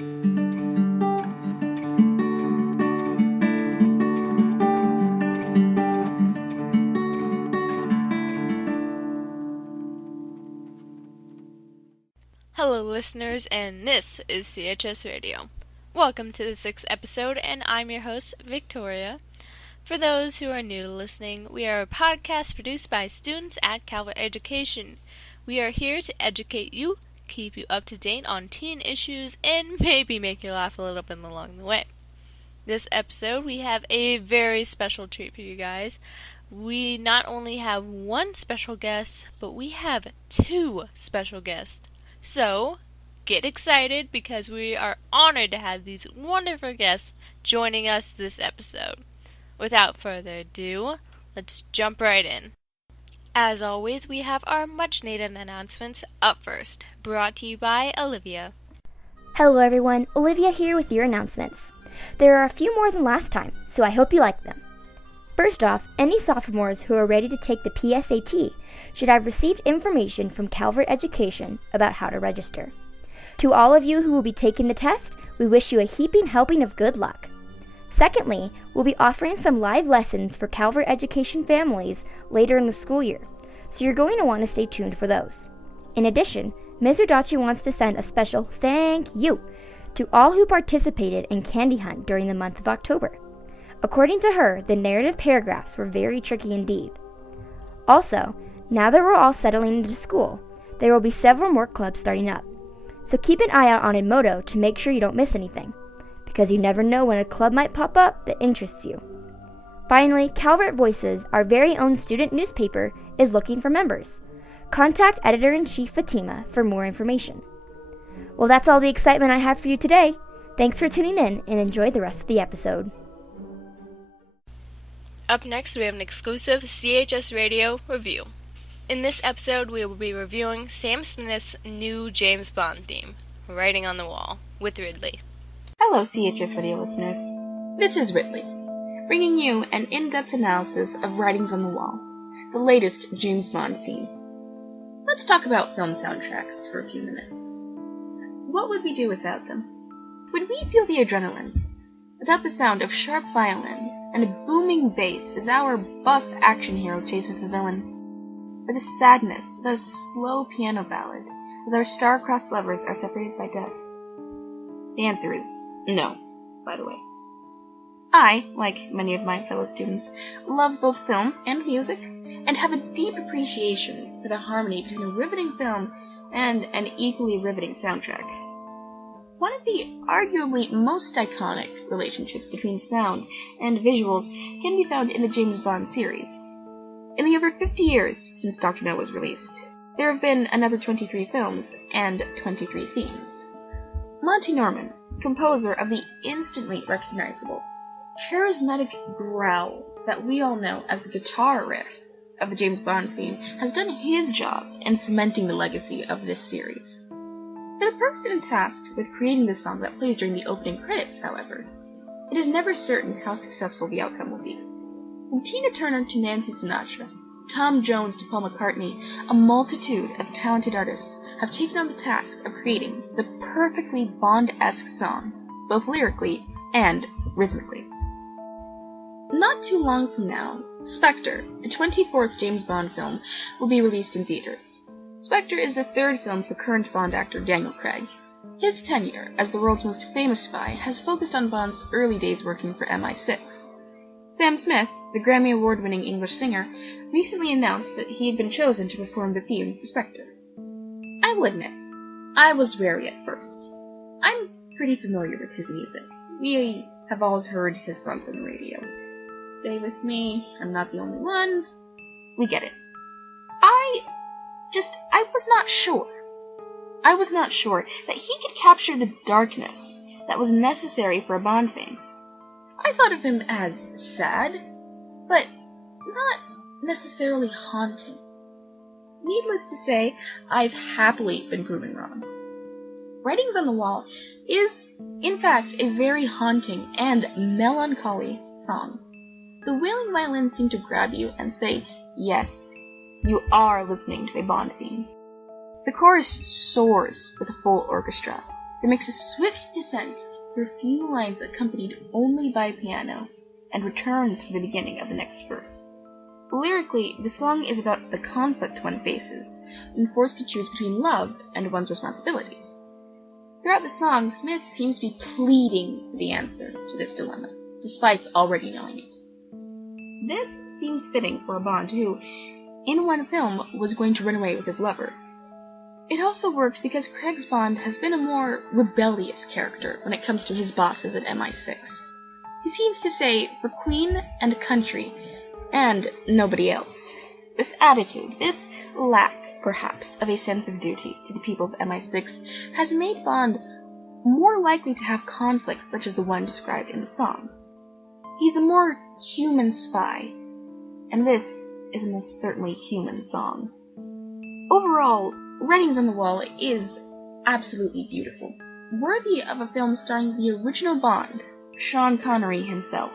Hello listeners, and this is CHS Radio. Welcome to the 6th episode, and I'm your host, Victoria. For those who are new to listening, we are a podcast produced by students at Calvert Education. We are here to educate you, keep you up to date on teen issues, and maybe make you laugh a little bit along the way. This episode, we have a very special treat for you guys. We not only have one special guest, but we have two special guests. So, get excited because we are honored to have these wonderful guests joining us this episode. Without further ado, let's jump right in. As always, we have our much-needed announcements up first, brought to you by Olivia. Hello everyone, Olivia here with your announcements. There are a few more than last time, so I hope you like them. First off, any sophomores who are ready to take the PSAT should have received information from Calvert Education about how to register. To all of you who will be taking the test, we wish you a heaping helping of good luck. Secondly, we'll be offering some live lessons for Calvert Education families later in the school year, so you're going to want to stay tuned for those. In addition, Ms. Udachi wants to send a special thank you to all who participated in Candy Hunt during the month of October. According to her, the narrative paragraphs were very tricky indeed. Also, now that we're all settling into school, there will be several more clubs starting up. So keep an eye out on Edmodo to make sure you don't miss anything, because you never know when a club might pop up that interests you. Finally, Calvert Voices, our very own student newspaper, is looking for members. Contact Editor-in-Chief Fatima for more information. Well, that's all the excitement I have for you today. Thanks for tuning in and enjoy the rest of the episode. Up next, we have an exclusive CHS Radio review. In this episode, we will be reviewing Sam Smith's new James Bond theme, Writing on the Wall, with Ridley. Hello, CHS Radio listeners. This is Ridley, bringing you an in-depth analysis of Writings on the Wall, the latest James Bond theme. Let's talk about film soundtracks for a few minutes. What would we do without them? Would we feel the adrenaline without the sound of sharp violins and a booming bass as our buff action hero chases the villain? Or the sadness of a slow piano ballad as our star-crossed lovers are separated by death? The answer is no, by the way. I, like many of my fellow students, love both film and music, and have a deep appreciation for the harmony between a riveting film and an equally riveting soundtrack. One of the arguably most iconic relationships between sound and visuals can be found in the James Bond series. In the over 50 years since Dr. No was released, there have been another 23 films and 23 themes. Monty Norman, composer of the instantly recognizable, charismatic growl that we all know as the guitar riff of the James Bond theme, has done his job in cementing the legacy of this series. For the person tasked with creating the song that plays during the opening credits, however, it is never certain how successful the outcome will be. From Tina Turner to Nancy Sinatra, Tom Jones to Paul McCartney, a multitude of talented artists have taken on the task of creating the perfectly Bond-esque song, both lyrically and rhythmically. Not too long from now, Spectre, the 24th James Bond film, will be released in theaters. Spectre is the third film for current Bond actor Daniel Craig. His tenure as the world's most famous spy has focused on Bond's early days working for MI6. Sam Smith, the Grammy Award-winning English singer, recently announced that he had been chosen to perform the theme for Spectre. I will admit, I was wary at first. I'm pretty familiar with his music. We have all heard his songs on the radio. Stay with me, I'm not the only one. We get it. I was not sure. I was not sure that he could capture the darkness that was necessary for a Bond theme. I thought of him as sad, but not necessarily haunting. Needless to say, I've happily been proven wrong. Writings on the Wall is, in fact, a very haunting and melancholy song. The wailing violins seem to grab you and say, yes, you are listening to a Bond theme. The chorus soars with a full orchestra, that makes a swift descent for a few lines accompanied only by piano, and returns for the beginning of the next verse. Lyrically, the song is about the conflict one faces when forced to choose between love and one's responsibilities. Throughout the song, Smith seems to be pleading for the answer to this dilemma, despite already knowing it. This seems fitting for a Bond who, in one film, was going to run away with his lover. It also works because Craig's Bond has been a more rebellious character when it comes to his bosses at MI6. He seems to say, for Queen and country, and nobody else. This attitude, this lack, perhaps, of a sense of duty to the people of MI6 has made Bond more likely to have conflicts such as the one described in the song. He's a more human spy, and this is a most certainly human song. Overall, Writings on the Wall is absolutely beautiful, worthy of a film starring the original Bond, Sean Connery himself.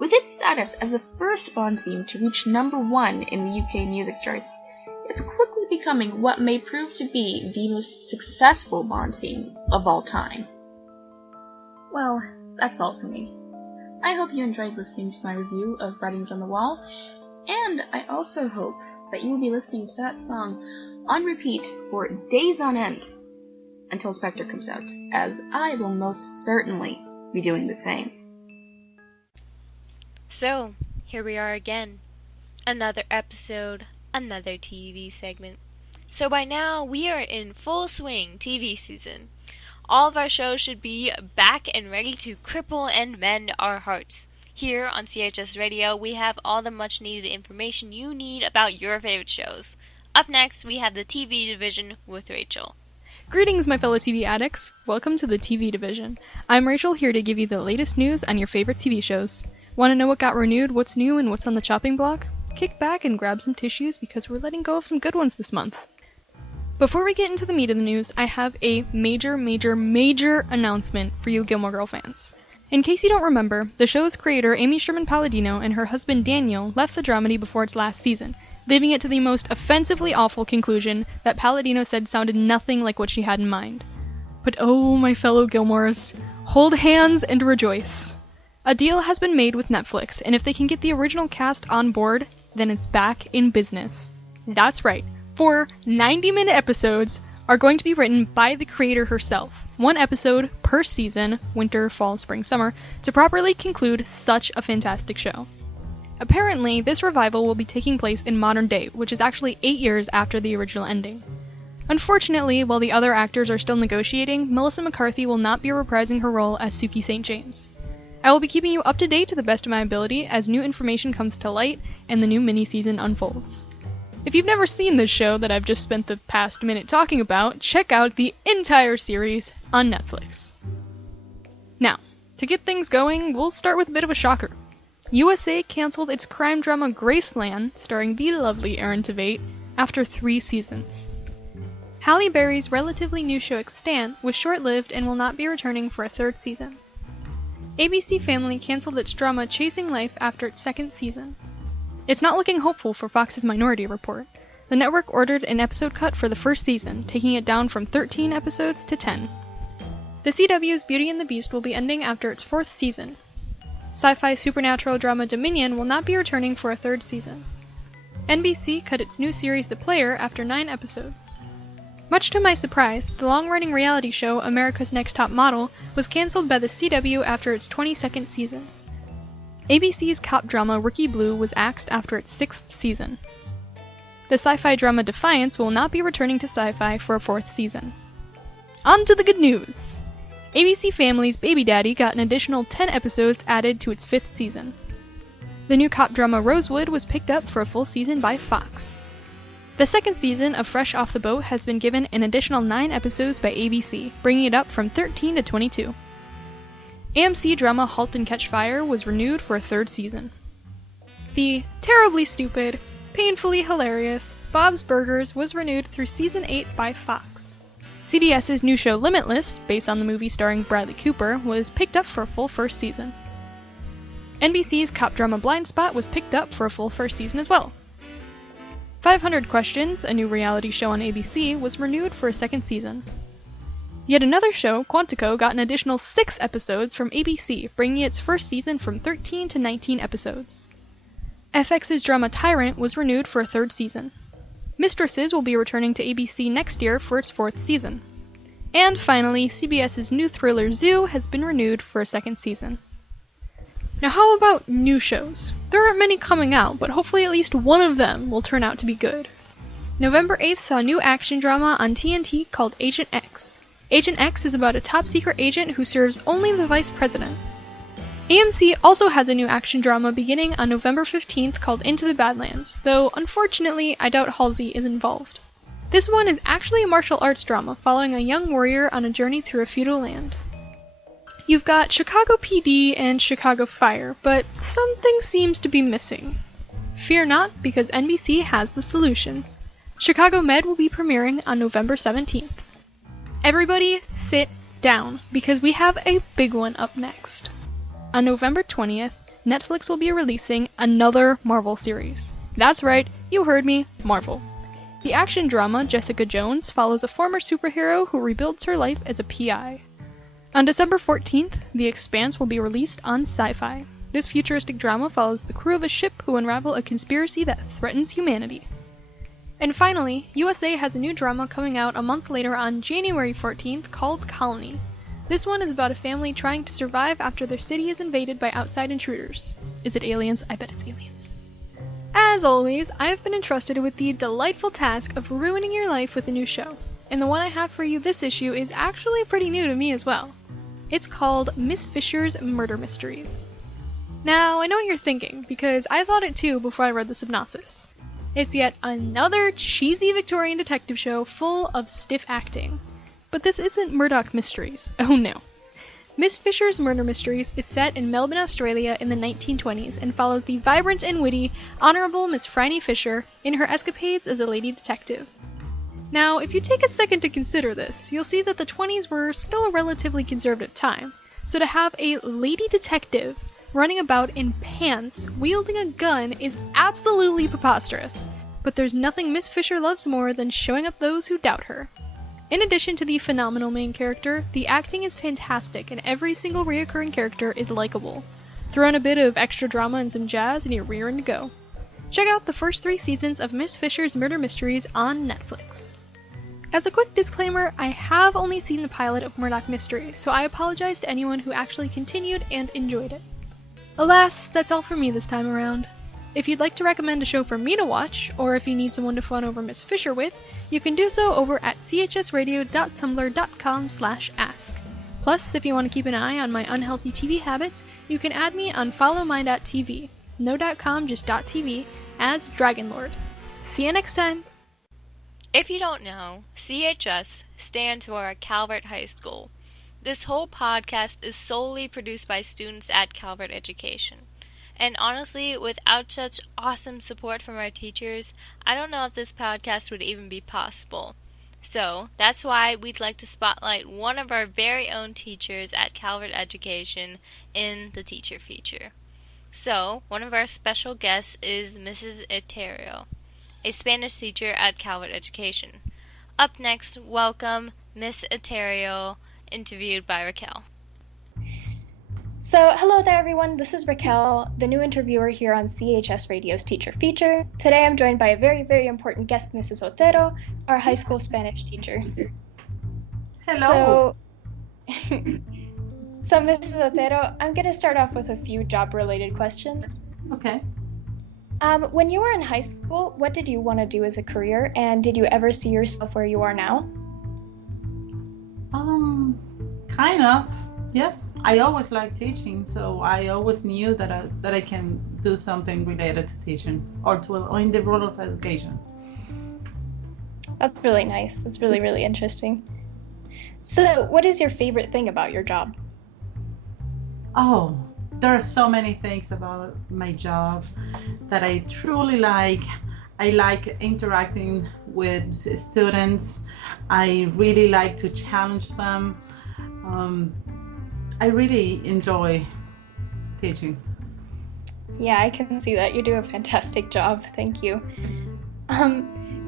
With its status as the first Bond theme to reach number 1 in the UK music charts, it's quickly becoming what may prove to be the most successful Bond theme of all time. Well, that's all for me. I hope you enjoyed listening to my review of Writings on the Wall, and I also hope that you will be listening to that song on repeat for days on end until Spectre comes out, as I will most certainly be doing the same. So, here we are again. Another episode, another TV segment. So by now, we are in full swing TV season. All of our shows should be back and ready to cripple and mend our hearts. Here on CHS Radio, we have all the much needed information you need about your favorite shows. Up next, we have the TV division with Rachel. Greetings, my fellow TV addicts. Welcome to the TV division. I'm Rachel, here to give you the latest news on your favorite TV shows. Want to know what got renewed, what's new, and what's on the chopping block? Kick back and grab some tissues because we're letting go of some good ones this month. Before we get into the meat of the news, I have a major announcement for you Gilmore Girl fans. In case you don't remember, the show's creator Amy Sherman-Palladino and her husband Daniel left the dramedy before its last season, leaving it to the most offensively awful conclusion that Palladino said sounded nothing like what she had in mind. But oh, my fellow Gilmores, hold hands and rejoice. A deal has been made with Netflix, and if they can get the original cast on board, then it's back in business. That's right, 4 90-minute episodes are going to be written by the creator herself, 1 episode per season, winter, fall, spring, summer, to properly conclude such a fantastic show. Apparently, this revival will be taking place in modern day, which is actually 8 years after the original ending. Unfortunately, while the other actors are still negotiating, Melissa McCarthy will not be reprising her role as Suki St. James. I will be keeping you up to date to the best of my ability as new information comes to light and the new mini-season unfolds. If you've never seen this show that I've just spent the past minute talking about, check out the entire series on Netflix. Now, to get things going, we'll start with a bit of a shocker. USA canceled its crime drama Graceland, starring the lovely Erin Tveit, after 3 seasons. Halle Berry's relatively new show Extant was short-lived and will not be returning for a 3rd season. ABC Family canceled its drama Chasing Life after its 2nd season. It's not looking hopeful for Fox's Minority Report. The network ordered an episode cut for the 1st season, taking it down from 13 episodes to 10. The CW's Beauty and the Beast will be ending after its 4th season. Sci-fi supernatural drama Dominion will not be returning for a 3rd season. NBC cut its new series The Player after 9 episodes. Much to my surprise, the long-running reality show America's Next Top Model was cancelled by the CW after its 22nd season. ABC's cop drama Rookie Blue was axed after its 6th season. The sci-fi drama Defiance will not be returning to Sci-Fi for a 4th season. On to the good news! ABC Family's Baby Daddy got an additional 10 episodes added to its 5th season. The new cop drama Rosewood was picked up for a full season by Fox. The 2nd season of Fresh Off the Boat has been given an additional 9 episodes by ABC, bringing it up from 13 to 22. AMC drama Halt and Catch Fire was renewed for a 3rd season. The terribly stupid, painfully hilarious Bob's Burgers was renewed through season 8 by Fox. CBS's new show Limitless, based on the movie starring Bradley Cooper, was picked up for a full 1st season. NBC's cop drama Blind Spot was picked up for a full 1st season as well. 500 Questions, a new reality show on ABC, was renewed for a 2nd season. Yet another show, Quantico, got an additional 6 episodes from ABC, bringing its first season from 13 to 19 episodes. FX's drama Tyrant was renewed for a 3rd season. Mistresses will be returning to ABC next year for its 4th season. And finally, CBS's new thriller Zoo has been renewed for a 2nd season. Now how about new shows? There aren't many coming out, but hopefully at least one of them will turn out to be good. November 8th saw a new action drama on TNT called Agent X. Agent X is about a top-secret agent who serves only the vice president. AMC also has a new action drama beginning on November 15th called Into the Badlands, though unfortunately I doubt Halsey is involved. This one is actually a martial arts drama following a young warrior on a journey through a feudal land. You've got Chicago PD and Chicago Fire, but something seems to be missing. Fear not, because NBC has the solution. Chicago Med will be premiering on November 17th. Everybody sit down, because we have a big one up next. On November 20th, Netflix will be releasing another Marvel series. That's right, you heard me, Marvel. The action drama Jessica Jones follows a former superhero who rebuilds her life as a PI. On December 14th, The Expanse will be released on Sci-Fi. This futuristic drama follows the crew of a ship who unravel a conspiracy that threatens humanity. And finally, USA has a new drama coming out a month later on January 14th called Colony. This one is about a family trying to survive after their city is invaded by outside intruders. Is it aliens? I bet it's aliens. As always, I have been entrusted with the delightful task of ruining your life with a new show. And the one I have for you this issue is actually pretty new to me as well. It's called Miss Fisher's Murder Mysteries. Now, I know what you're thinking, because I thought it too before I read the synopsis. It's yet another cheesy Victorian detective show full of stiff acting. But this isn't Murdoch Mysteries. Oh no. Miss Fisher's Murder Mysteries is set in Melbourne, Australia in the 1920s and follows the vibrant and witty Honourable Miss Phryne Fisher in her escapades as a lady detective. Now, if you take a second to consider this, you'll see that the 20s were still a relatively conservative time, so to have a lady detective running about in pants, wielding a gun is absolutely preposterous. But there's nothing Miss Fisher loves more than showing up those who doubt her. In addition to the phenomenal main character, the acting is fantastic and every single reoccurring character is likable. Throw in a bit of extra drama and some jazz and you're rearing to go. Check out the first 3 seasons of Miss Fisher's Murder Mysteries on Netflix. As a quick disclaimer, I have only seen the pilot of Murdoch Mysteries, so I apologize to anyone who actually continued and enjoyed it. Alas, that's all for me this time around. If you'd like to recommend a show for me to watch, or if you need someone to fawn over Miss Fisher with, you can do so over at chsradio.tumblr.com/ask. Plus, if you want to keep an eye on my unhealthy TV habits, you can add me on followmy.tv, no .com, just .tv, as Dragonlord. See you next time! If you don't know, CHS stands for Calvert High School. This whole podcast is solely produced by students at Calvert Education. And honestly, without such awesome support from our teachers, I don't know if this podcast would even be possible. So, that's why we'd like to spotlight one of our very own teachers at Calvert Education in the teacher feature. So, one of our special guests is Mrs. Eterio, a Spanish teacher at Calvert Education. Up next, welcome Miss Eterio, interviewed by Raquel. So, hello there everyone, this is Raquel, the new interviewer here on CHS Radio's Teacher Feature. Today I'm joined by a very, very important guest, Mrs. Otero, our high school Spanish teacher. Hello. So Mrs. Otero, I'm going to start off with a few job-related questions. Okay. When you were in high school, what did you want to do as a career, and did you ever see yourself where you are now? Kind of. Yes, I always liked teaching, so I always knew that I can do something related to teaching or in the role of education. That's really nice. That's really, really interesting. So, what is your favorite thing about your job? Oh, there are so many things about my job that I truly like. I like interacting with students. I really like to challenge them. I really enjoy teaching. Yeah, I can see that. You do a fantastic job. Thank you.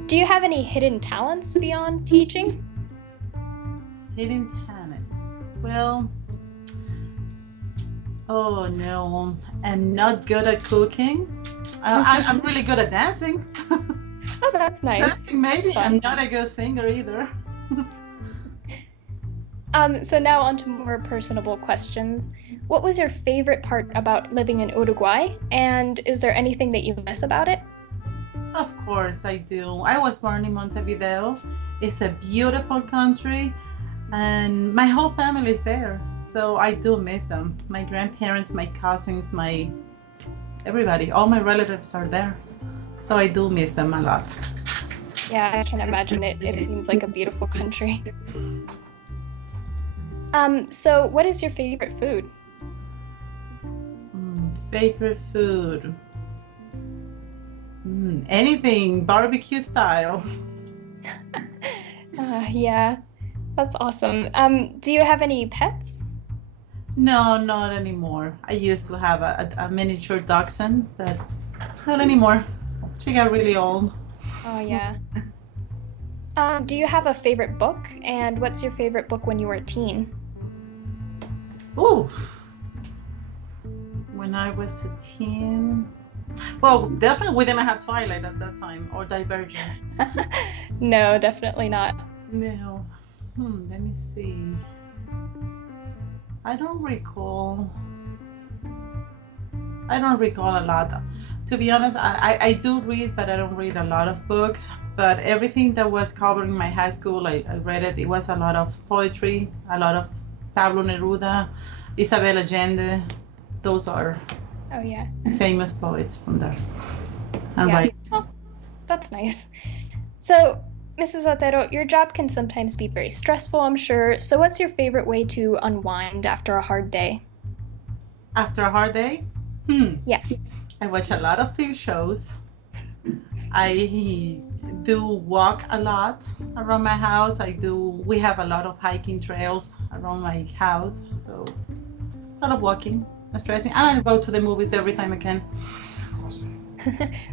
Do you have any hidden talents beyond teaching? Hidden talents. Well, oh no, I'm not good at cooking. I'm really good at dancing. Oh, that's nice. Dancing, maybe. That's fun. I'm not a good singer either. So now on to more personable questions. What was your favorite part about living in Uruguay? And is there anything that you miss about it? Of course I do. I was born in Montevideo. It's a beautiful country, and my whole family is there. So I do miss them. My grandparents, my cousins, everybody, all my relatives are there. So I do miss them a lot. Yeah, I can imagine it. It seems like a beautiful country. So what is your favorite food? Favorite food? Anything barbecue style. Yeah, that's awesome. Do you have any pets? No, not anymore. I used to have a miniature dachshund, but not anymore. She got really old. Oh, yeah. Do you have a favorite book? And what's your favorite book when you were a teen? Ooh. When I was a teen... Well, definitely we didn't have Twilight at that time, or Divergent. No, definitely not. No. Let me see. I don't recall a lot. To be honest, I do read, but I don't read a lot of books. But everything that was covered in my high school, I read it. It was a lot of poetry, a lot of Pablo Neruda, Isabel Allende. Those are famous poets from there. And writers. Oh, that's nice. So, Mrs. Otero, your job can sometimes be very stressful, I'm sure. So what's your favorite way to unwind after a hard day? After a hard day? Yeah. I watch a lot of TV shows. I do walk a lot around my house. We have a lot of hiking trails around my house. So a lot of walking, not stressing. And I go to the movies every time I can.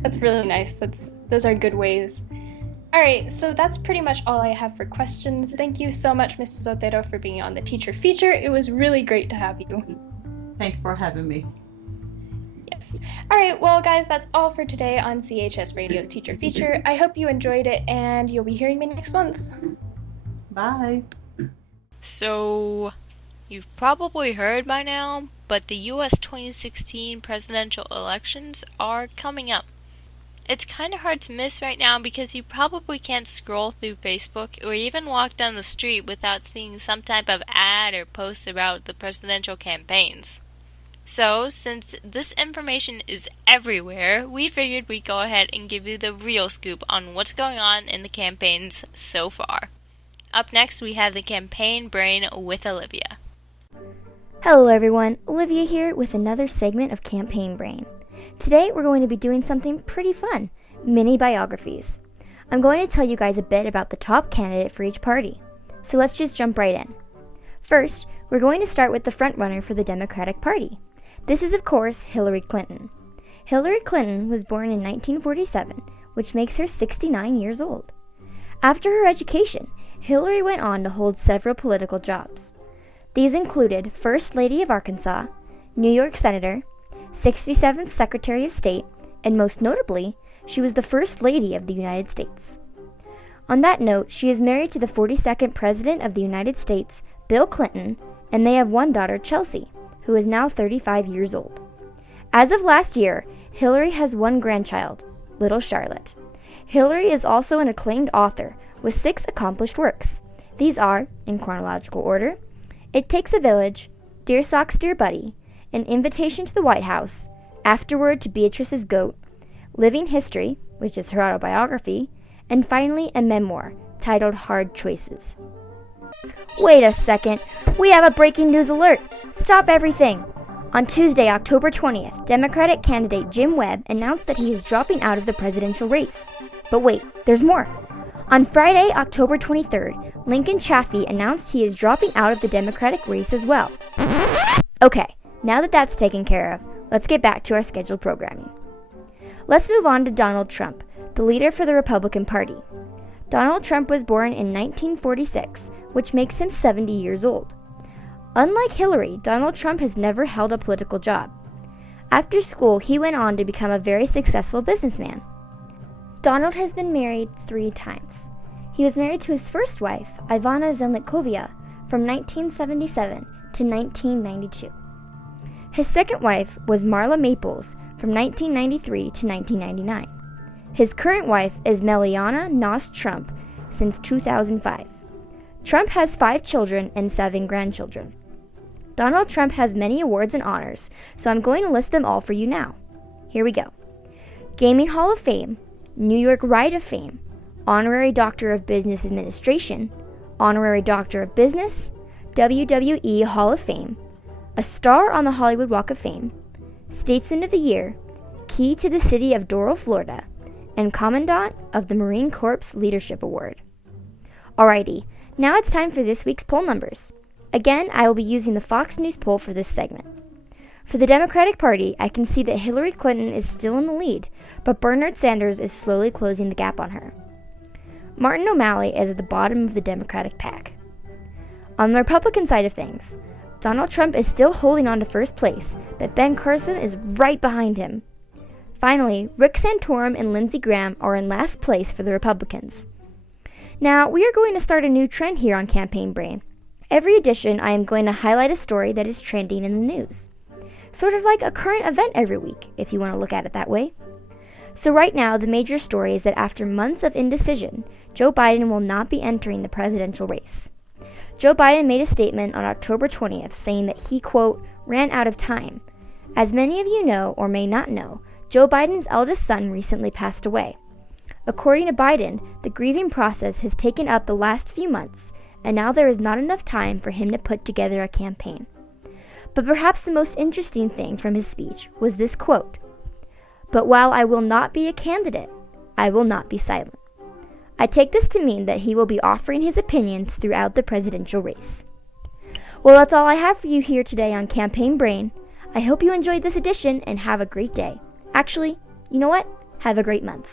That's really nice. Those are good ways. All right, so that's pretty much all I have for questions. Thank you so much, Mrs. Otero, for being on the teacher feature. It was really great to have you. Thanks for having me. Yes. All right, well, guys, that's all for today on CHS Radio's teacher feature. I hope you enjoyed it, and you'll be hearing me next month. Bye. So, you've probably heard by now, but the US 2016 presidential elections are coming up. It's kind of hard to miss right now because you probably can't scroll through Facebook or even walk down the street without seeing some type of ad or post about the presidential campaigns. So, since this information is everywhere, we figured we'd go ahead and give you the real scoop on what's going on in the campaigns so far. Up next, we have the Campaign Brain with Olivia. Hello everyone, Olivia here with another segment of Campaign Brain. Today we're going to be doing something pretty fun, mini biographies. I'm going to tell you guys a bit about the top candidate for each party. So let's just jump right in. First, we're going to start with the frontrunner for the Democratic Party. This is of course Hillary Clinton. Hillary Clinton was born in 1947, which makes her 69 years old. After her education, Hillary went on to hold several political jobs. These included First Lady of Arkansas, New York Senator, 67th Secretary of State, and most notably, she was the First Lady of the United States. On that note, she is married to the 42nd President of the United States, Bill Clinton, and they have one daughter, Chelsea, who is now 35 years old. As of last year, Hillary has one grandchild, little Charlotte. Hillary is also an acclaimed author with 6 accomplished works. These are, in chronological order, It Takes a Village, Dear Socks, Dear Buddy, An Invitation to the White House, Afterward to Beatrice's Goat, Living History, which is her autobiography, and finally a memoir titled Hard Choices. Wait a second, we have a breaking news alert! Stop everything! On Tuesday, October 20th, Democratic candidate Jim Webb announced that he is dropping out of the presidential race. But wait, there's more! On Friday, October 23rd, Lincoln Chafee announced he is dropping out of the Democratic race as well. Okay, now that that's taken care of, let's get back to our scheduled programming. Let's move on to Donald Trump, the leader for the Republican Party. Donald Trump was born in 1946, which makes him 70 years old. Unlike Hillary, Donald Trump has never held a political job. After school, he went on to become a very successful businessman. Donald has been married 3 times. He was married to his first wife, Ivana Zelnikovia, from 1977 to 1992. His second wife was Marla Maples from 1993 to 1999. His current wife is Meliana Noss Trump since 2005. Trump has 5 children and 7 grandchildren. Donald Trump has many awards and honors, so I'm going to list them all for you now. Here we go. Gaming Hall of Fame, New York Ride of Fame, Honorary Doctor of Business Administration, Honorary Doctor of Business, WWE Hall of Fame, a star on the Hollywood Walk of Fame, Statesman of the Year, Key to the City of Doral, Florida, and Commandant of the Marine Corps Leadership Award. Alrighty, now it's time for this week's poll numbers. Again, I will be using the Fox News poll for this segment. For the Democratic Party, I can see that Hillary Clinton is still in the lead, but Bernard Sanders is slowly closing the gap on her. Martin O'Malley is at the bottom of the Democratic pack. On the Republican side of things, Donald Trump is still holding on to first place, but Ben Carson is right behind him. Finally, Rick Santorum and Lindsey Graham are in last place for the Republicans. Now, we are going to start a new trend here on Campaign Brain. Every edition, I am going to highlight a story that is trending in the news. Sort of like a current event every week, if you want to look at it that way. So right now, the major story is that after months of indecision, Joe Biden will not be entering the presidential race. Joe Biden made a statement on October 20th saying that he, quote, ran out of time. As many of you know or may not know, Joe Biden's eldest son recently passed away. According to Biden, the grieving process has taken up the last few months, and now there is not enough time for him to put together a campaign. But perhaps the most interesting thing from his speech was this quote, "But while I will not be a candidate, I will not be silent." I take this to mean that he will be offering his opinions throughout the presidential race. Well, that's all I have for you here today on Campaign Brain. I hope you enjoyed this edition and have a great day. Actually, you know what? Have a great month.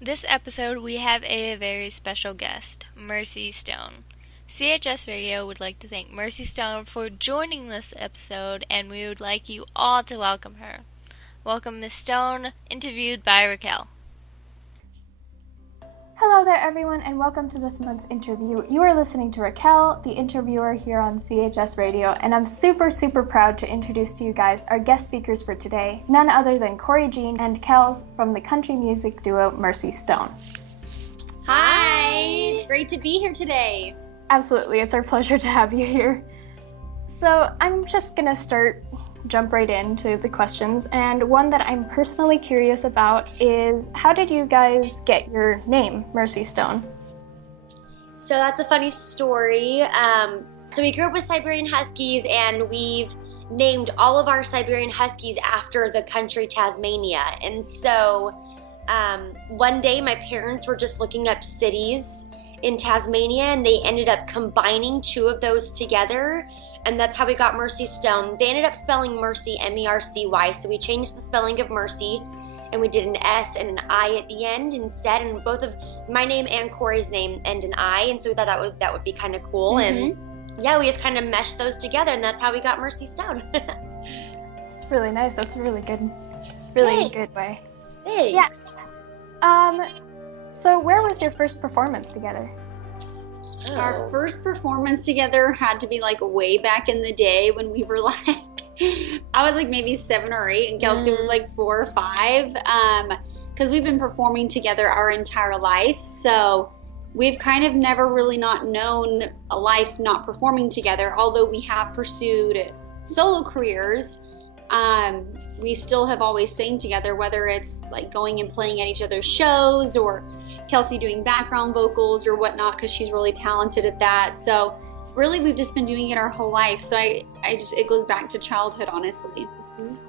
This episode, we have a very special guest, Mersi Stone. CHS Radio would like to thank Mersi Stone for joining this episode, and we would like you all to welcome her. Welcome, Ms. Stone, interviewed by Raquel. Hello there, everyone, and welcome to this month's interview. You are listening to Raquel, the interviewer here on CHS Radio, and I'm super, super proud to introduce to you guys our guest speakers for today, none other than Corey Jean and Kels from the country music duo Mersi Stone. Hi, it's great to be here today. Absolutely, it's our pleasure to have you here. So I'm just going to jump right into the questions, and one that I'm personally curious about is, how did you guys get your name, Mersi Stone? So that's a funny story. So we grew up with Siberian Huskies, and we've named all of our Siberian Huskies after the country Tasmania. And so one day my parents were just looking up cities in Tasmania, and they ended up combining 2 of those together. And that's how we got Mersi Stone. They ended up spelling Mercy, M-E-R-C-Y, so we changed the spelling of Mercy, and we did an S and an I at the end instead, and both of my name and Corey's name end in I, and so we thought that would be kind of cool, and yeah, we just kind of meshed those together, and that's how we got Mersi Stone. It's really nice. That's a really good way. Thanks. Yeah. So where was your first performance together? Oh. Our first performance together had to be like way back in the day when we were like, I was like maybe 7 or 8 and Kelsey was like 4 or 5. Because we've been performing together our entire life. So we've kind of never really not known a life not performing together. Although we have pursued solo careers, we still have always sang together, whether it's like going and playing at each other's shows or Kelsey doing background vocals or whatnot, because she's really talented at that. So really we've just been doing it our whole life. So it goes back to childhood, honestly.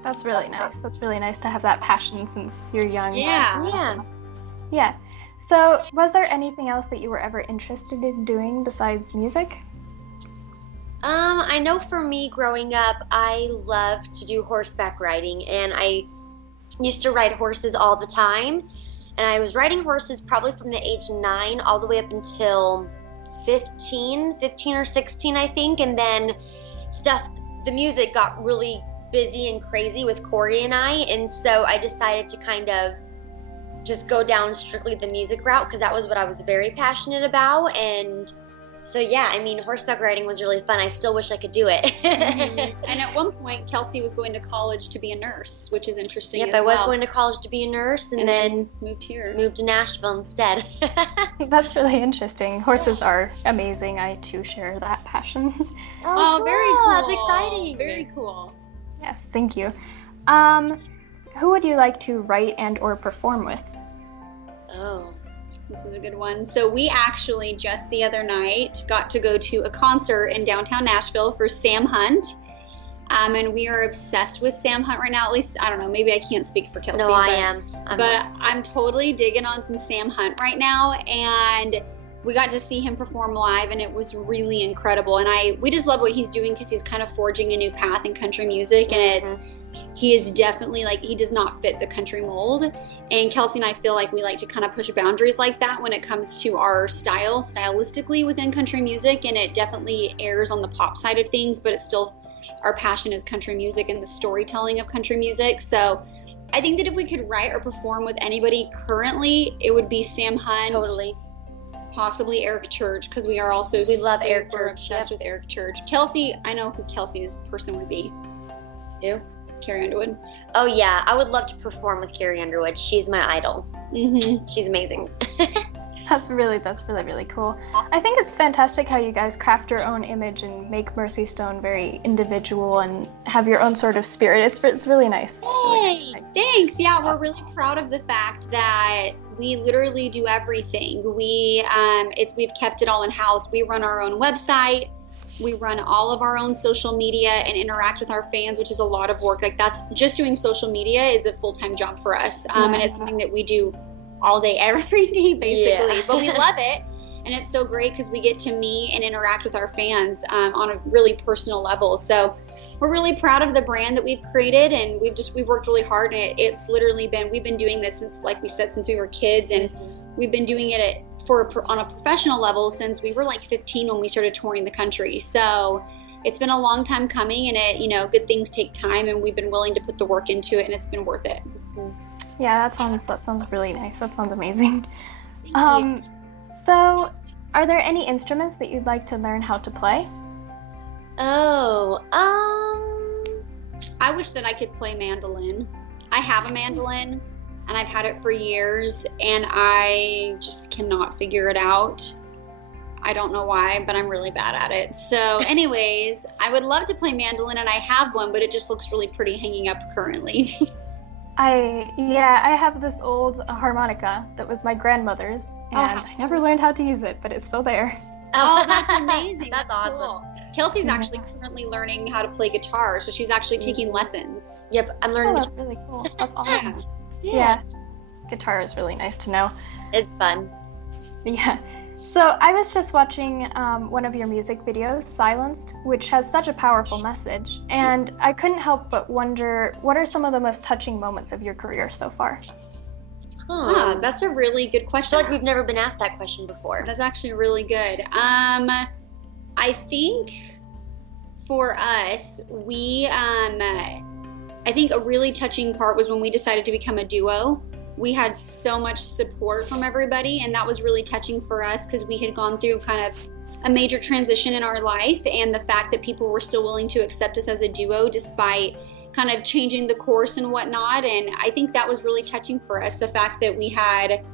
That's really nice. That's really nice to have that passion since you're young. Yeah. So was there anything else that you were ever interested in doing besides music? I know for me growing up, I loved to do horseback riding, and I used to ride horses all the time. And I was riding horses probably from the age 9 all the way up until 15 or 16, I think. And then the music got really busy and crazy with Corey and I. And so I decided to kind of just go down strictly the music route because that was what I was very passionate about. And so, yeah, I mean, horseback riding was really fun. I still wish I could do it. Mm-hmm. And at one point, Kelsey was going to college to be a nurse, which is interesting as I well. was going to college to be a nurse and then moved to Nashville instead. That's really interesting. Horses are amazing. I, too, share that passion. Oh, very cool. That's exciting. Very cool. Yes, thank you. Who would you like to write and or perform with? Oh. This is a good one. So we actually just the other night got to go to a concert in downtown Nashville for Sam Hunt. And we are obsessed with Sam Hunt right now. At least, I don't know, maybe I can't speak for Kelsey. No, I am. I'm totally digging on some Sam Hunt right now. And we got to see him perform live, and it was really incredible. And we just love what he's doing because he's kind of forging a new path in country music. And he is definitely he does not fit the country mold. And Kelsey and I feel like we like to kind of push boundaries like that when it comes to our stylistically within country music. And it definitely airs on the pop side of things, but it's still, our passion is country music and the storytelling of country music. So I think that if we could write or perform with anybody currently, it would be Sam Hunt. Totally. Possibly Eric Church, because we are also obsessed with Eric Church. Kelsey, I know who Kelsey's person would be. Who? Carrie Underwood. Oh yeah, I would love to perform with Carrie Underwood. She's my idol. Mm-hmm. She's amazing. That's really cool. I think it's fantastic how you guys craft your own image and make Mersi Stone very individual and have your own sort of spirit. It's really nice. Hey, thanks. Yeah, we're really proud of the fact that we literally do everything. We've kept it all in house. We run our own website. We run all of our own social media and interact with our fans, which is a lot of work. That's just doing social media is a full-time job for us. And it's something that we do all day, every day, basically. Yeah. But we love it. And it's so great because we get to meet and interact with our fans on a really personal level. So we're really proud of the brand that we've created, and we've worked really hard. And it's literally we've been doing this since, like we said, since we were kids. And we've been doing it on a professional level since we were 15 when we started touring the country. So it's been a long time coming, and good things take time, and we've been willing to put the work into it, and it's been worth it. Yeah, that sounds really nice. That sounds amazing. Thank you. So are there any instruments that you'd like to learn how to play? I wish that I could play mandolin. I have a mandolin, and I've had it for years, and I just cannot figure it out. I don't know why, but I'm really bad at it. So anyways, I would love to play mandolin, and I have one, but it just looks really pretty hanging up currently. I have this old harmonica that was my grandmother's, and I never learned how to use it, but it's still there. Oh, that's amazing. That's awesome. Cool. Kelsey's actually currently learning how to play guitar, so she's actually taking lessons. Yep, I'm learning guitar. That's really cool. That's awesome. Yeah. Guitar is really nice to know. It's fun. Yeah. So I was just watching one of your music videos, Silenced, which has such a powerful message, and I couldn't help but wonder, what are some of the most touching moments of your career so far? That's a really good question. I feel like we've never been asked that question before. That's actually really good. I think for us, I think a really touching part was when we decided to become a duo. We had so much support from everybody, and that was really touching for us because we had gone through kind of a major transition in our life, and the fact that people were still willing to accept us as a duo despite kind of changing the course and whatnot. And I think that was really touching for us, the fact that we had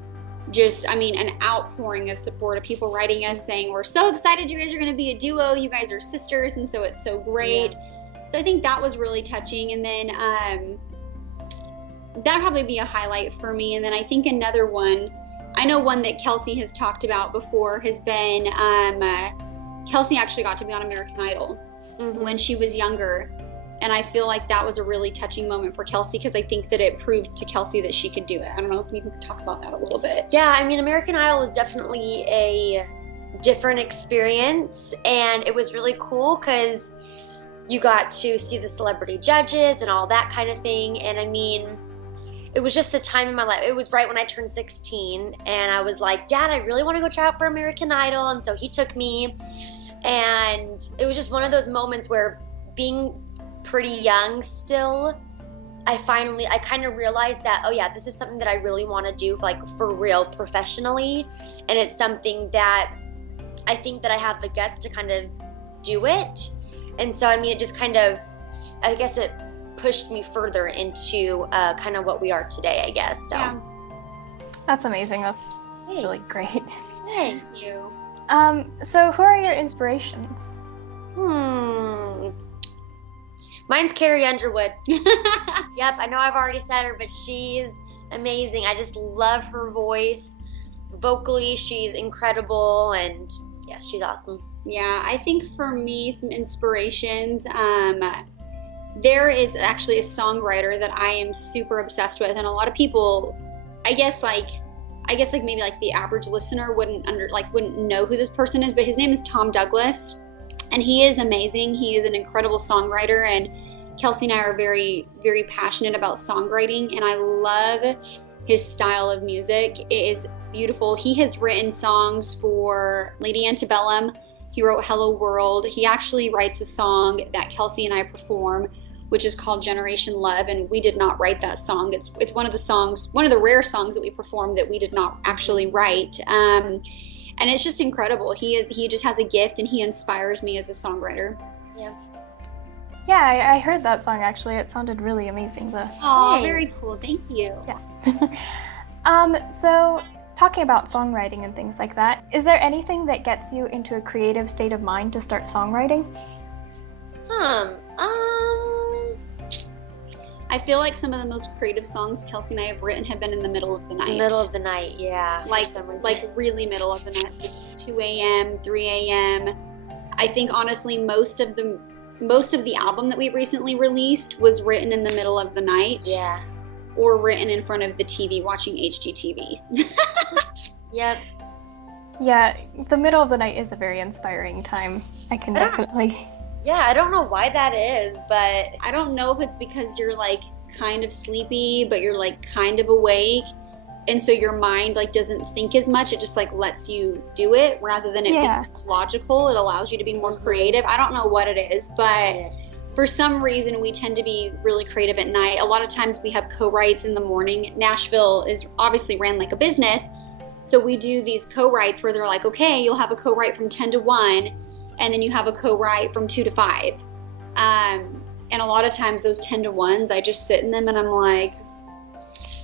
an outpouring of support of people writing us saying, we're so excited you guys are going to be a duo, you guys are sisters, and so it's so great. Yeah. So I think that was really touching. And then that'd probably be a highlight for me. And then I think another one, I know one that Kelsey has talked about before, has been Kelsey actually got to be on American Idol when she was younger. And I feel like that was a really touching moment for Kelsey because I think that it proved to Kelsey that she could do it. I don't know if you can talk about that a little bit. Yeah, American Idol is definitely a different experience, and it was really cool because you got to see the celebrity judges and all that kind of thing. And it was just a time in my life. It was right when I turned 16, and I was like, Dad, I really want to go try out for American Idol. And so he took me, and it was just one of those moments where, being pretty young still, I kind of realized that, oh yeah, this is something that I really want to do, like, for real, professionally. And it's something that I think that I have the guts to kind of do it. And so, I mean, it just kind of, I guess it pushed me further into kind of what we are today, I guess. So Yeah. That's amazing. That's really great. Thank you. So who are your inspirations? Mine's Carrie Underwood. Yep, I know I've already said her, but she's amazing. I just love her voice. Vocally, she's incredible, and yeah, she's awesome. Yeah, I think for me, some inspirations, there is actually a songwriter that I am super obsessed with, and a lot of people, I guess maybe like the average listener wouldn't know who this person is, but his name is Tom Douglas, and he is amazing. He is an incredible songwriter, and Kelsey and I are very, very passionate about songwriting, and I love his style of music. It is beautiful. He has written songs for Lady Antebellum. He wrote Hello World. He actually writes a song that Kelsey and I perform, which is called Generation Love, and we did not write that song. It's one of the rare songs that we perform that we did not actually write. And it's just incredible. He just has a gift, and he inspires me as a songwriter. Yeah. Yeah, I heard that song actually. It sounded really amazing. Oh, very cool. Thank you. Yeah. So talking about songwriting and things like that, is there anything that gets you into a creative state of mind to start songwriting? I feel like some of the most creative songs Kelsey and I have written have been in the middle of the night. Middle of the night, yeah. Like really middle of the night, like 2 a.m., 3 a.m. I think honestly most of the album that we recently released was written in the middle of the night. Yeah. Or written in front of the TV watching HGTV. Yep. Yeah, the middle of the night is a very inspiring time. I can definitely... Yeah, I don't know why that is, but... I don't know if it's because you're, like, kind of sleepy, but you're, like, kind of awake. And so your mind, like, doesn't think as much. It just, like, lets you do it rather than it being logical. It allows you to be more creative. I don't know what it is, but... For some reason, we tend to be really creative at night. A lot of times we have co-writes in the morning. Nashville is obviously ran like a business. So we do these co-writes where they're like, okay, you'll have a co-write from 10 to 1, and then you have a co-write from 2 to 5. And a lot of times those 10 to 1s, I just sit in them and I'm like,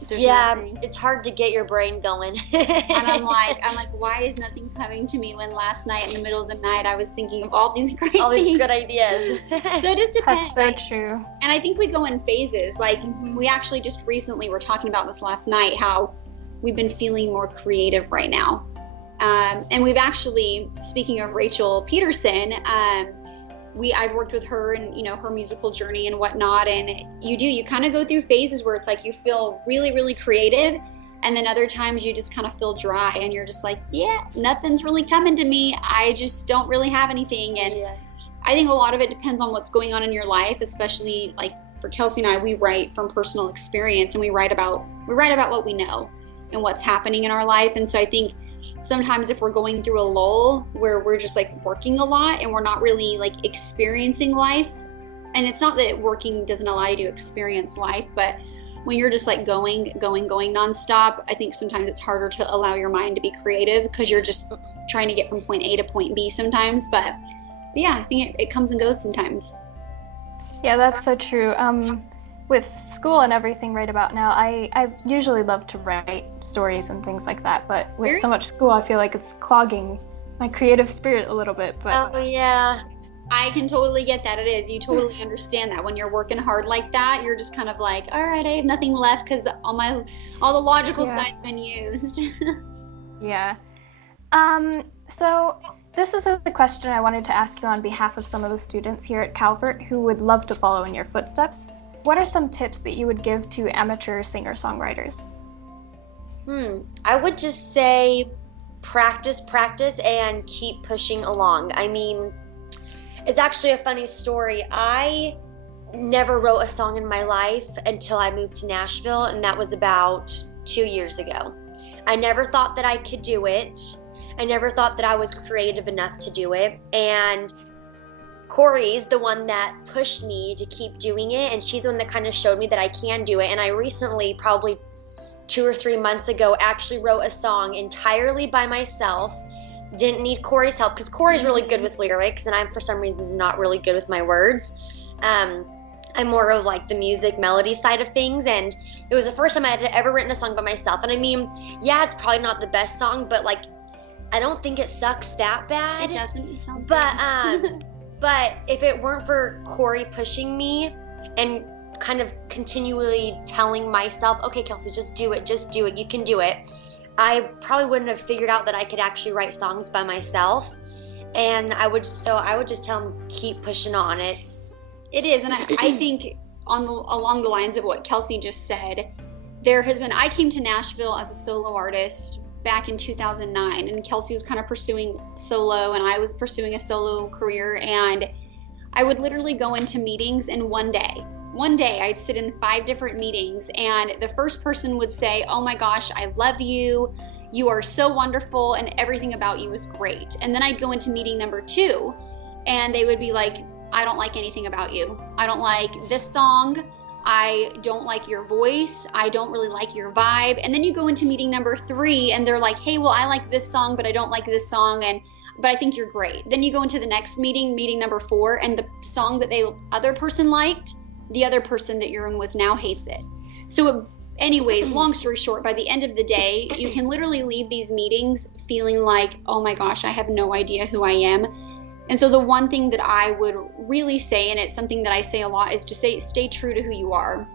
nothing. It's hard to get your brain going. And I'm like, why is nothing coming to me when last night in the middle of the night I was thinking of all these great things. Good ideas. So it just depends. That's so true. And I think we go in phases. Like we actually just recently were talking about this last night, how we've been feeling more creative right now. And we've actually, speaking of Rachel Peterson, I've worked with her and, you know, her musical journey and whatnot. And you kind of go through phases where it's like you feel really, really creative. And then other times you just kind of feel dry and you're just like, yeah, nothing's really coming to me. I just don't really have anything. And I think a lot of it depends on what's going on in your life, especially like for Kelsey and I, we write from personal experience and we write about what we know and what's happening in our life. And so I think sometimes if we're going through a lull where we're just like working a lot and we're not really like experiencing life, and it's not that working doesn't allow you to experience life, but when you're just like going nonstop, I think sometimes it's harder to allow your mind to be creative because you're just trying to get from point A to point B sometimes. But yeah, I think it comes and goes sometimes. Yeah, that's so true. With school and everything right about now, I usually love to write stories and things like that, but with so much school, I feel like it's clogging my creative spirit a little bit. But oh yeah, I can totally get that. It is. You totally understand that when you're working hard like that, you're just kind of like, all right, I have nothing left because all the logical side's been used. Yeah. So this is a question I wanted to ask you on behalf of some of the students here at Calvert who would love to follow in your footsteps. What are some tips that you would give to amateur singer-songwriters? I would just say practice, and keep pushing along. I mean, it's actually a funny story. I never wrote a song in my life until I moved to Nashville, and that was about 2 years ago. I never thought that I could do it. I never thought that I was creative enough to do it. And Corey's the one that pushed me to keep doing it, and she's the one that kind of showed me that I can do it. And I recently, probably 2 or 3 months ago, actually wrote a song entirely by myself. Didn't need Corey's help, because Corey's really good with lyrics, and I'm for some reason not really good with my words. I'm more of like the music melody side of things, and it was the first time I had ever written a song by myself. And I mean, yeah, it's probably not the best song, but like, I don't think it sucks that bad. It doesn't. It sounds but but if it weren't for Corey pushing me and kind of continually telling myself, okay, Kelsey, just do it, you can do it, I probably wouldn't have figured out that I could actually write songs by myself. And I would just tell him, keep pushing on. It is, and I think along the lines of what Kelsey just said, I came to Nashville as a solo artist back in 2009, and Kelsey was kind of pursuing solo, and I was pursuing a solo career, and I would literally go into meetings, and one day I'd sit in 5 different meetings, and the first person would say, oh my gosh, I love you, you are so wonderful, and everything about you is great. And then I'd go into meeting number 2, and they would be like, I don't like anything about you. I don't like this song. I don't like your voice. I don't really like your vibe. And then you go into meeting number 3 and they're like, hey, well, I like this song, but I don't like this song. But I think you're great. Then you go into the next meeting number 4, and the song that the other person liked, the other person that you're in with now hates it. So anyways, long story short, by the end of the day, you can literally leave these meetings feeling like, oh my gosh, I have no idea who I am. And so the one thing that I would really say, and it's something that I say a lot, is to stay true to who you are.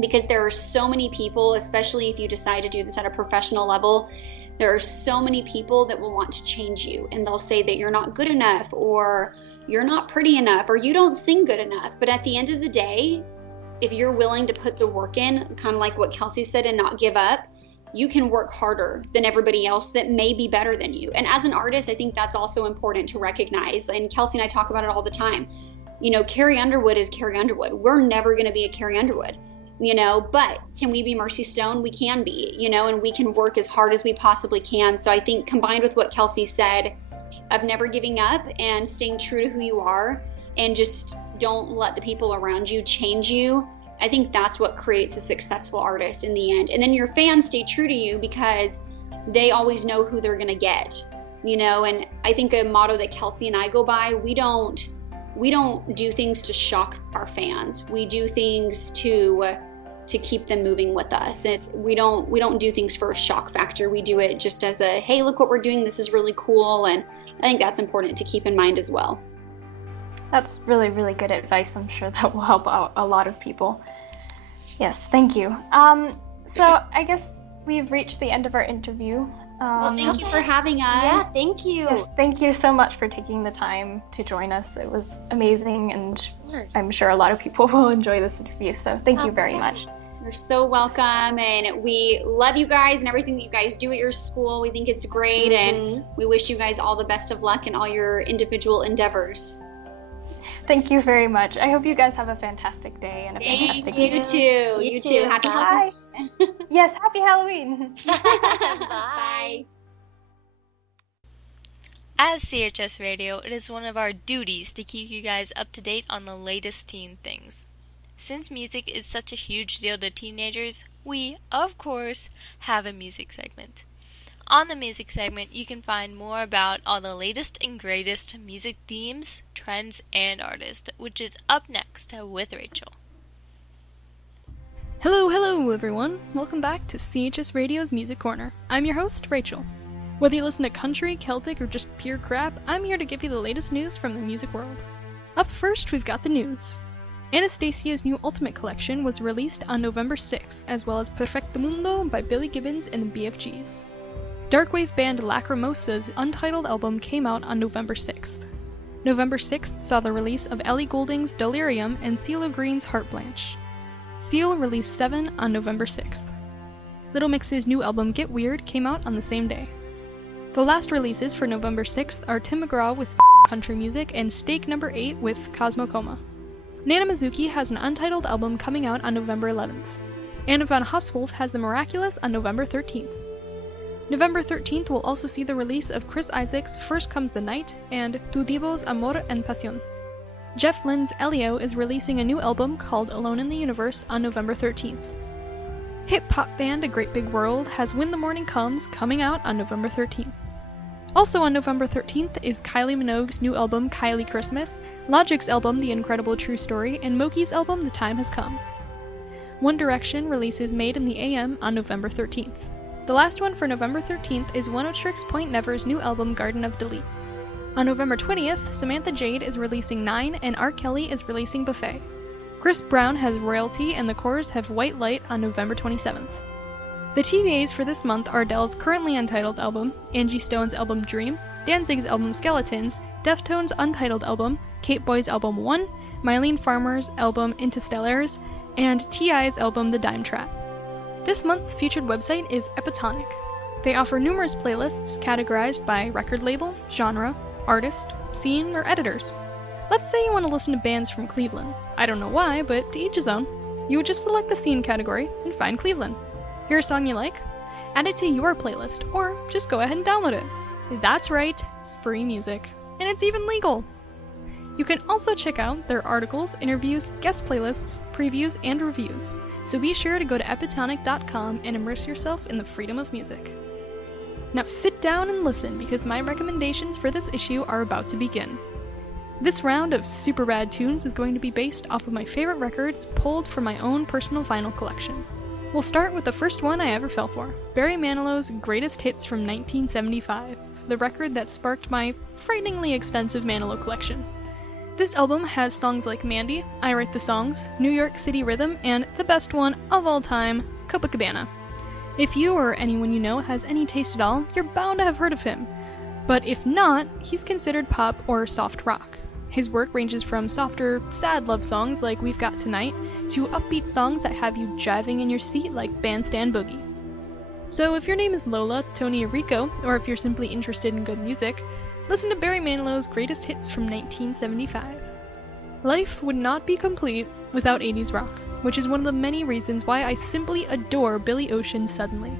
Because there are so many people, especially if you decide to do this at a professional level, there are so many people that will want to change you. And they'll say that you're not good enough, or you're not pretty enough, or you don't sing good enough. But at the end of the day, if you're willing to put the work in, kind of like what Kelsey said, and not give up, you can work harder than everybody else that may be better than you. And as an artist, I think that's also important to recognize. And Kelsey and I talk about it all the time. You know, Carrie Underwood is Carrie Underwood. We're never going to be a Carrie Underwood, you know, but can we be Mersi Stone? We can be, you know, and we can work as hard as we possibly can. So I think combined with what Kelsey said of never giving up and staying true to who you are, and just don't let the people around you change you, I think that's what creates a successful artist in the end. And then your fans stay true to you because they always know who they're going to get, you know. And I think a motto that Kelsey and I go by, we don't do things to shock our fans. We do things to keep them moving with us. We don't do things for a shock factor. We do it just as a, hey, look what we're doing. This is really cool. And I think that's important to keep in mind as well. That's really, really good advice. I'm sure that will help out a lot of people. Yes, thank you. So I guess we've reached the end of our interview. Well, thank you for having us. Yeah, thank you. Yes, thank you so much for taking the time to join us. It was amazing, and I'm sure a lot of people will enjoy this interview. So thank you very much. You're so welcome, and we love you guys and everything that you guys do at your school. We think it's great, and we wish you guys all the best of luck in all your individual endeavors. Thank you very much. I hope you guys have a fantastic day and a fantastic week. You too. You too. Happy Halloween. Yes, happy Halloween. Bye. As CHS Radio, it is one of our duties to keep you guys up to date on the latest teen things. Since music is such a huge deal to teenagers, we, of course, have a music segment. On the music segment, you can find more about all the latest and greatest music themes, trends, and artists, which is up next with Rachel. Hello everyone! Welcome back to CHS Radio's Music Corner. I'm your host, Rachel. Whether you listen to country, Celtic, or just pure crap, I'm here to give you the latest news from the music world. Up first, we've got the news. Anastasia's new Ultimate Collection was released on November 6th, as well as Perfecto Mundo by Billy Gibbons and the BFGs. Darkwave band Lacrimosa's untitled album came out on November 6th. November 6th saw the release of Ellie Goulding's Delirium and CeeLo Green's Heart Blanche. Seal released 7 on November 6th. Little Mix's new album Get Weird came out on the same day. The last releases for November 6th are Tim McGraw with Country Music and Stake No. 8 with Cosmo Coma. Nana Mizuki has an untitled album coming out on November 11th. Anna von Hauswolf has The Miraculous on November 13th. November 13th will also see the release of Chris Isaak's First Comes the Night and Tu Divos Amor en Pasión. Jeff Lynne's Elio is releasing a new album called Alone in the Universe on November 13th. Hip-hop band A Great Big World has When the Morning Comes coming out on November 13th. Also on November 13th is Kylie Minogue's new album Kylie Christmas, Logic's album The Incredible True Story, and Moki's album The Time Has Come. One Direction releases Made in the AM on November 13th. The last one for November 13th is Oneohtrix Point Never's new album Garden of Delete. On November 20th, Samantha Jade is releasing 9 and R. Kelly is releasing Buffet. Chris Brown has Royalty and the Corrs have White Light on November 27th. The TVAs for this month are Adele's currently untitled album, Angie Stone's album Dream, Danzig's album Skeletons, Deftones' untitled album, Kate Boy's album 1, Mylene Farmer's album Interstellares, and T.I.'s album The Dime Trap. This month's featured website is Epitonic. They offer numerous playlists categorized by record label, genre, artist, scene, or editors. Let's say you want to listen to bands from Cleveland. I don't know why, but to each his own. You would just select the scene category and find Cleveland. Hear a song you like? Add it to your playlist, or just go ahead and download it. That's right, free music. And it's even legal! You can also check out their articles, interviews, guest playlists, previews, and reviews. So be sure to go to epitonic.com and immerse yourself in the freedom of music. Now sit down and listen, because my recommendations for this issue are about to begin. This round of super bad tunes is going to be based off of my favorite records pulled from my own personal vinyl collection. We'll start with the first one I ever fell for, Barry Manilow's Greatest Hits from 1975, the record that sparked my frighteningly extensive Manilow collection. This album has songs like Mandy, I Write the Songs, New York City Rhythm, and the best one of all time, Copacabana. If you or anyone you know has any taste at all, you're bound to have heard of him. But if not, he's considered pop or soft rock. His work ranges from softer, sad love songs like We've Got Tonight, to upbeat songs that have you jiving in your seat like Bandstand Boogie. So if your name is Lola, Tony, or Rico, or if you're simply interested in good music, listen to Barry Manilow's Greatest Hits from 1975. Life would not be complete without 80s rock, which is one of the many reasons why I simply adore Billy Ocean suddenly.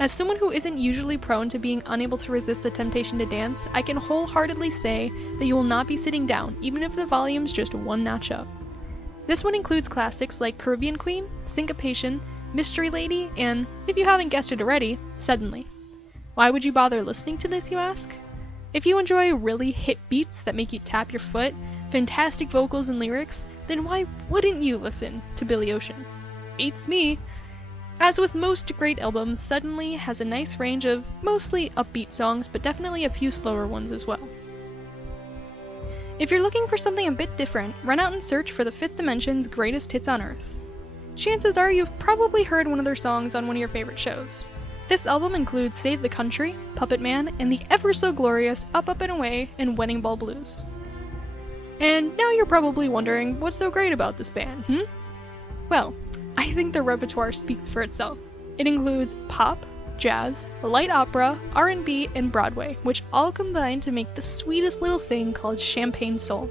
As someone who isn't usually prone to being unable to resist the temptation to dance, I can wholeheartedly say that you will not be sitting down, even if the volume's just one notch up. This one includes classics like Caribbean Queen, Syncopation, Mystery Lady, and, if you haven't guessed it already, Suddenly. Why would you bother listening to this, you ask? If you enjoy really hit beats that make you tap your foot, fantastic vocals and lyrics, then why wouldn't you listen to Billy Ocean? Beats me! As with most great albums, Suddenly has a nice range of mostly upbeat songs, but definitely a few slower ones as well. If you're looking for something a bit different, run out and search for the Fifth Dimension's Greatest Hits on Earth. Chances are you've probably heard one of their songs on one of your favorite shows. This album includes Save the Country, Puppet Man, and the ever-so-glorious Up, Up, and Away and Wedding Ball Blues. And now you're probably wondering, what's so great about this band, Well, I think their repertoire speaks for itself. It includes pop, jazz, light opera, R&B, and Broadway, which all combine to make the sweetest little thing called Champagne Soul.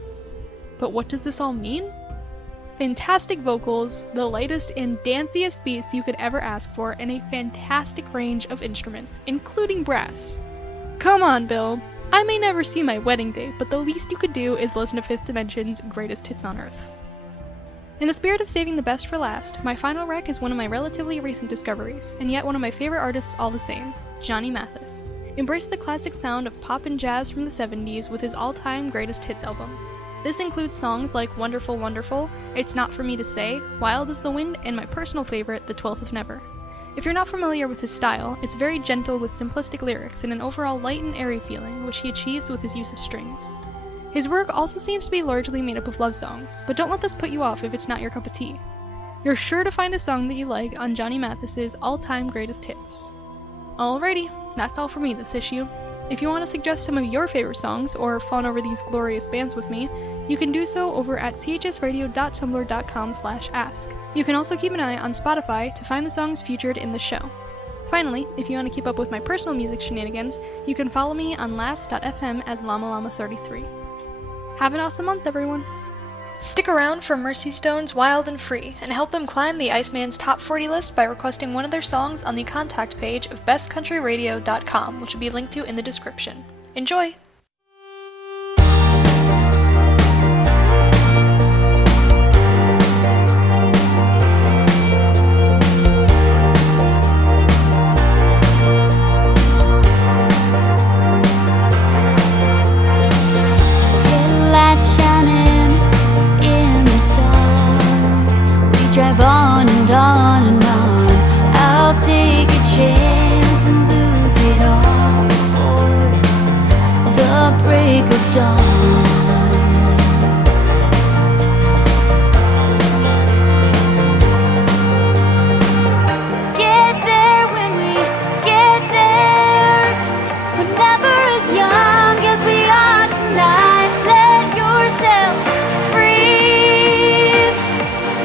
But what does this all mean? Fantastic vocals, the lightest and danciest beats you could ever ask for, and a fantastic range of instruments, including brass. Come on, Bill! I may never see my wedding day, but the least you could do is listen to Fifth Dimension's Greatest Hits on Earth. In the spirit of saving the best for last, my final rec is one of my relatively recent discoveries, and yet one of my favorite artists all the same, Johnny Mathis. Embraced the classic sound of pop and jazz from the 70s with his all-time greatest hits album. This includes songs like Wonderful Wonderful, It's Not For Me To Say, Wild As The Wind, and my personal favorite, The 12th of Never. If you're not familiar with his style, it's very gentle with simplistic lyrics and an overall light and airy feeling, which he achieves with his use of strings. His work also seems to be largely made up of love songs, but don't let this put you off if it's not your cup of tea. You're sure to find a song that you like on Johnny Mathis's all-time greatest hits. Alrighty, that's all for me this issue. If you want to suggest some of your favorite songs, or fawn over these glorious bands with me, you can do so over at chsradio.tumblr.com/ask. You can also keep an eye on Spotify to find the songs featured in the show. Finally, if you want to keep up with my personal music shenanigans, you can follow me on last.fm as LlamaLlama33. Have an awesome month, everyone! Stick around for Mersi Stone's Wild and Free and help them climb the Iceman's Top 40 list by requesting one of their songs on the contact page of bestcountryradio.com, which will be linked to in the description. Enjoy! Drive on and on and on. I'll take a chance and lose it all before the break of dawn. Get there when we get there. We're never as young as we are tonight. Let yourself breathe.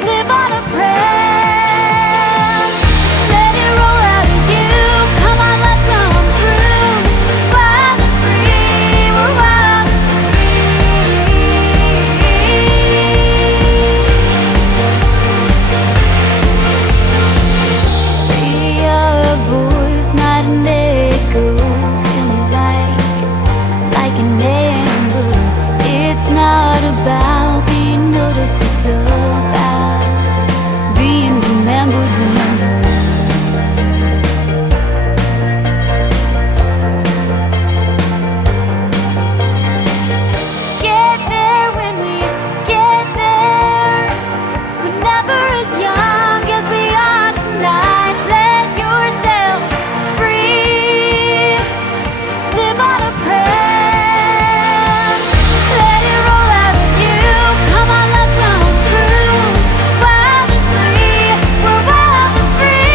Live on a prayer. Let it roll out of you. Come on, let's run through. Wild and free. We're wild and free. Free our voice, not an echo. Feeling like an ember. It's not about being noticed. It's about being remembered, Get there when we get there. We're never as young as we are tonight. Let yourself breathe. Live on a prayer. Let it roll out of you. Come on, let's run through. Wild and free. We're wild and free.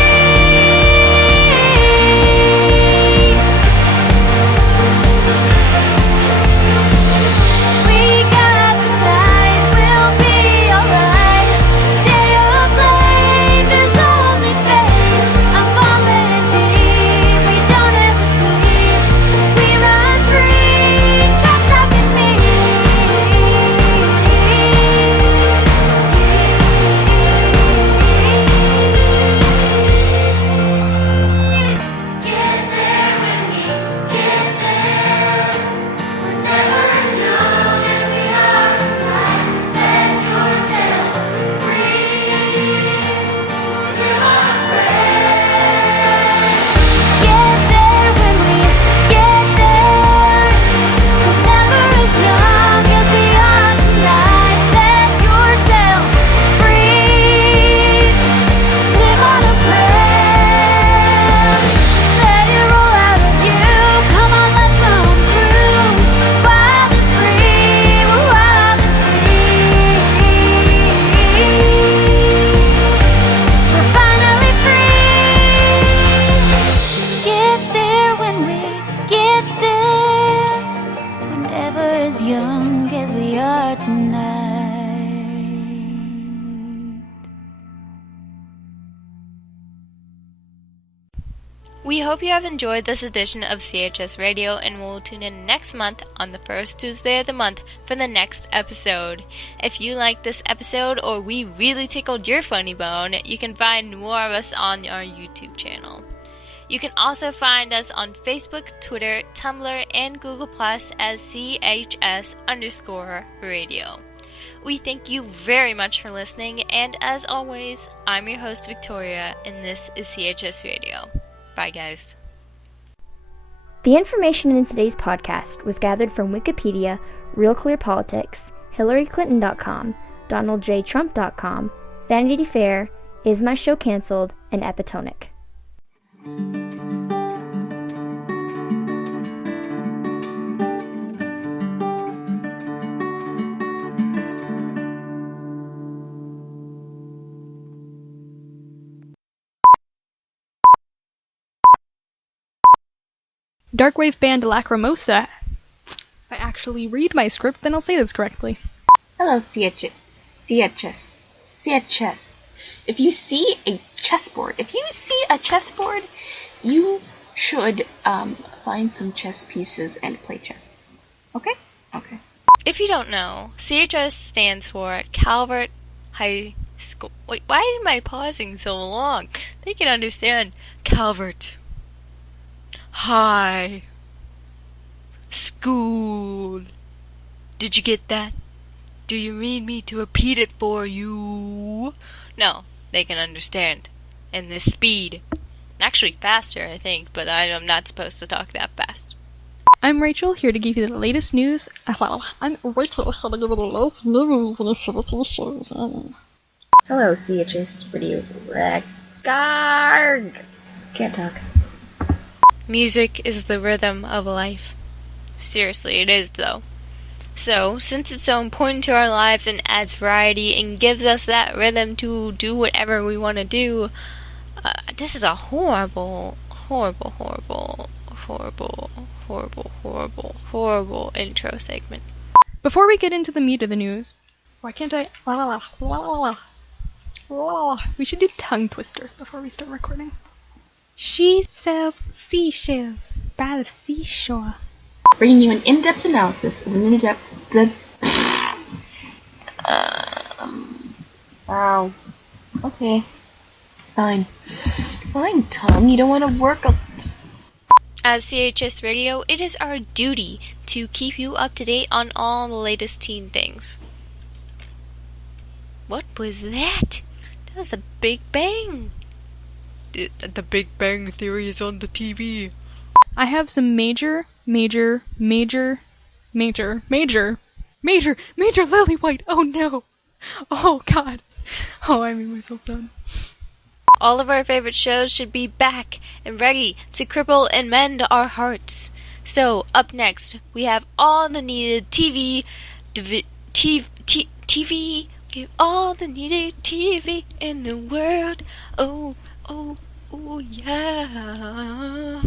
We got the night. We'll be alright. Stay up late. There's only fate. I'm falling deep. We don't ever sleep. We run free. Just look at me. Get there when we get there. We're never as young as we are tonight. Let yourself breathe. Live on a prayer. Get there when we get there. We're never as young as we are tonight. Let yourself breathe. Live on a prayer. Let it roll out of you. Come on, let's run through. Wild and free. We're wild and free. We're finally free. Get there when we get there. We're never as young as we are tonight. We hope you have enjoyed this edition of CHS Radio and will tune in next month on the first Tuesday of the month for the next episode. If you like this episode or we really tickled your funny bone, you can find more of us on our YouTube channel. You can also find us on Facebook, Twitter, Tumblr, and Google Plus as CHS_radio. We thank you very much for listening, and as always, I'm your host Victoria, and this is CHS Radio. Bye, guys. The information in today's podcast was gathered from Wikipedia, Real Clear Politics, HillaryClinton.com, DonaldJTrump.com, Vanity Fair, Is My Show Cancelled, and Epitonic. Darkwave band Lacrimosa. If I actually read my script, then I'll say this correctly. Hello, CHS. If you see a chessboard, you should find some chess pieces and play chess. Okay? Okay. If you don't know, CHS stands for Calvert High School. Wait, why am I pausing so long? They can understand. Calvert High School. Did you get that? Do you need me to repeat it for you? No, they can understand. And the speed. Actually faster, I think, but I'm not supposed to talk that fast. I'm Rachel, here to give you the latest news. I'm Rachel, here to give you the latest news and TV shows. Hello, CHS Radio. Garg! Can't talk. Music is the rhythm of life. Seriously, it is, though. So, since it's so important to our lives and adds variety and gives us that rhythm to do whatever we want to do, this is a horrible intro segment. Before we get into the meat of the news, why can't I... We should do tongue twisters before we start recording. She sells seashells by the seashore. Bringing you an in-depth analysis of the Wow. Okay. Fine, Tom. You don't want to work. As CHS Radio, it is our duty to keep you up to date on all the latest teen things. What was that? That was a Big Bang. The Big Bang Theory is on the TV. I have some major lily white. Oh no. Oh god. Oh, I made myself sad. All of our favorite shows should be back and ready to cripple and mend our hearts. So, up next, we have all the needed TV, all the needed TV in the world. Oh, yeah.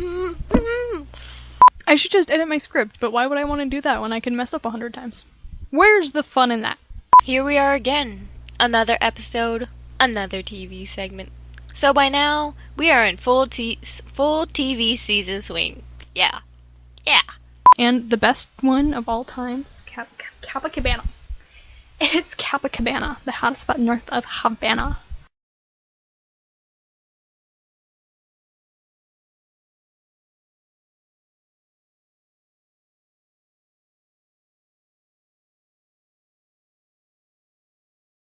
I should just edit my script, but why would I want to do that when I can mess up 100 times? Where's the fun in that? Here we are again. Another episode, another TV segment. So by now, we are in full TV season swing. Yeah. And the best one of all time is Copacabana. It's Copacabana, the hottest spot north of Havana.